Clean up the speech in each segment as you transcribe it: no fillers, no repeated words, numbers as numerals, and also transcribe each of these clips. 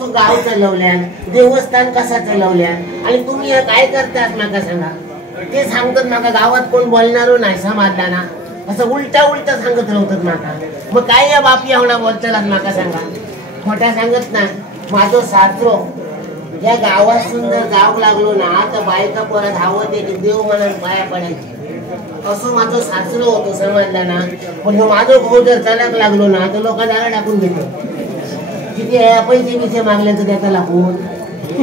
कसं गाव चालवल्यान, देवस्थान कसा चालवल्यान, आणि तुम्ही हे काय करतात माका सांगा. ते सांगतात माका गावात कोण बोलणारो नाही समाजला ना, असं उलटा उलटा सांगत राहतात माका. मग काय या बापी एवढा बोलताना माका सांगा. खोटा सांगत ना. माझं सासरो या गावात सुंदर गाव लागलो ना तर बायका पोरा धावत येते देव म्हणून पाया पडायचे. असं माझं सासरो होतं समजला ना. पण माझं भाऊ जर चालक लागलो ना तर लोक दारा टाकून घेतो. किती पैसे बिसे मागले तर त्याचा लागून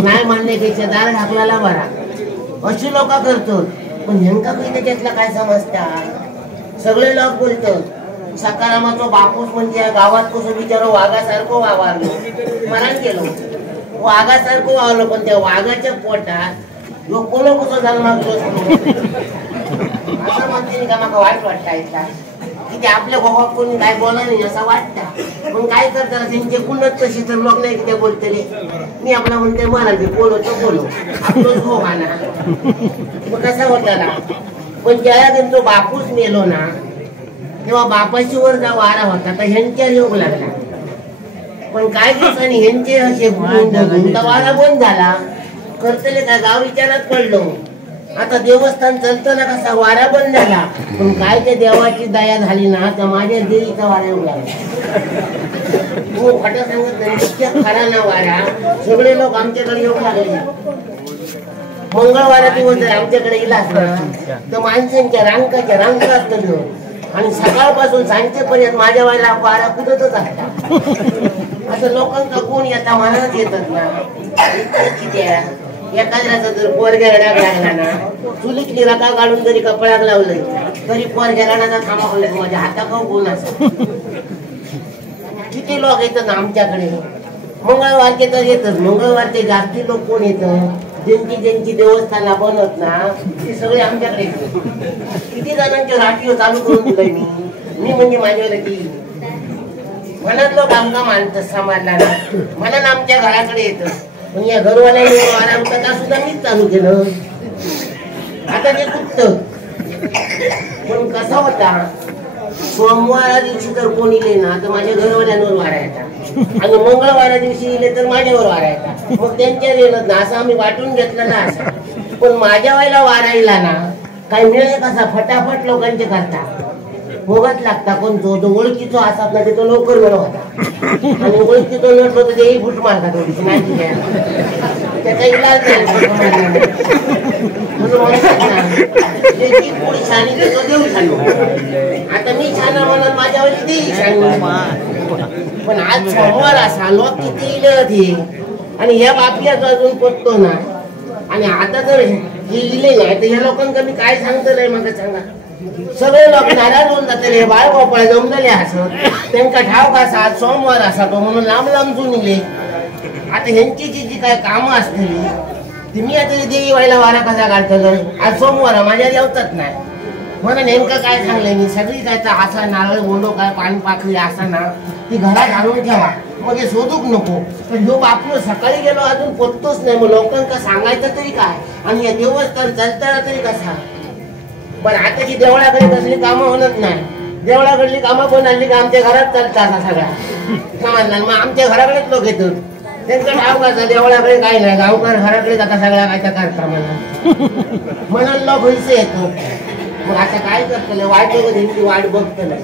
नाही मान्यतेच्या दार ढाकलाला बरा अशी लोक करतो. पण ह्यांका काही त्याच्यातला काय समजतात. सगळे लोक बोलतात सकारामाचा बापूस म्हणजे गावात कसं बिचारो वाघासारखं वावरलो मरण केलो वाघासारखं वावरलो. पण त्या वाघाच्या पोटात लोक कोण कसं जन्मागलो असं म्हणते का मला वाईट वाटतं की ते आपल्या भावात कोणी काय बोला नाही असं वाटतं. पण काय करतात त्यांचे कुणच तशी तर लोक नाही की ते बोलतले. मी आपला म्हणते मला बोलो तर बोलो आपलोच भाऊ ना. मग कसा होता ना. पण ज्याला त्यांचा बापूच मेलो ना तेव्हा बापाची वर जा वारा होता तर ह्यांच्या योग लागला. पण काय दिवसांनी ह्यांचे असे वारा बंद झाला. करतले काय गाव विचारात पडलो. आता देवस्थान चालताना कसा वारा बंद झाला. पण काय त्या देवाची दया झाली ना तर माझ्या देवीचा वारा येऊ लागला. हो खोटा सांगत नाही. खरा ना वारा सगळे लोक आमच्याकडे येऊ लागले. मंगळवारा दिवस जर आमच्याकडे इलास ना तर माणसांच्या रांकाच्या रांका असतात आणि सकाळपासून सांजेपर्यंत माझ्या वेळेला वारा कुदतच असतात. असं लोकांचा कोण येता मनात येतात ना. किती एखाद्याचा जर पोरग्या रडाक लागला ना चुलीतली रका काढून जरी कपड्याक लावलंय तरी पोरग्या रडाचा थांबवलं माझ्या हाताक गुण असं. किती लोक येतात आमच्याकडे. मंगळवारचे तर येतात. मंगळवारचे जास्ती लोक कोण येतात ज्यांची देवस्थाना बनत ना ती सगळे आमच्याकडे येतात. किती जणांच्या राठीवर चालू करून दिलंय मी म्हणजे माझ्यावर की म्हणत लोक आमका मानतात समाजला ना. म्हणून आमच्या घराकडे येतं. पण या घरवाल्या सुद्धा मीच चालू केलं. आता ते कुठत पण कसा होता सोमवारा दिवशी तर कोण इले ना तर माझ्या घरवाल्यांवर वारा येतात आणि मंगळवारा दिवशी इले तर माझ्यावर वारा येतात. मग त्यांच्या येणं ना असं आम्ही वाटून घेतलं ना असं. पण माझ्या वेळेला वारा येला ना काही मिळेल कसा फटाफट लोकांचे करता भोगत लागता. कोण तो ओळखीचो असतात ना तो लवकर वेळ होता आणि ओळखीचो नसलो तर तेही फुट मारतात थोडीशी नाही त्याचा इलाज नाही. आता मी छान म्हणत माझ्या वेळी देई छान. पण आज सोमवार असा लोक किती इले आणि ह्या बापयाचा अजून पटतो ना. आणि आता जर हे इले नाही तर ह्या लोकांना मी काय सांगतो नाही मला सांगा. सगळे लोक नाराज होऊन जातले. बाळ गोपाळ जमलेले असत त्यांचा ठाव कसा आज सोमवार असा तो म्हणून लांब लांबून इले. आता ह्यांची जी काय कामं असतील ती मी आता देवी व्हायला वारा कसा काढतलं आज सोमवार माझ्या जेवतात नाही. म्हणून नेमकं काय सांगलंय मी सगळी काय तर असा नारळ गोंडो काय पाणी पाकळी असा ना ती घरात आणून ठेवा. मग हे शोधूक नको. पण जो बापू सकाळी गेलो अजून पोचतोच नाही. मग लोकांना सांगायचं तरी काय आणि या देवस्थान चालताना तरी कसा. पण आताची देवळाकडे कसली कामं होत नाही. देवळाकडली कामं कोण आणली का आमच्या घरात चालतात सगळ्या समजला. मग आमच्या घराकडेच लोक येतात त्यांचं ठाव कसा देवळाकडे काय नाही गावकर घराकडे जाता सगळ्या काय करता म्हणून लोक पैसे येतो. मग आता काय करतले वाट बघत वाट बघत नाही.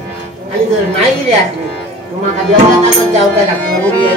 आणि जर नाही रे असले तर मग देवळात जावं लागतं.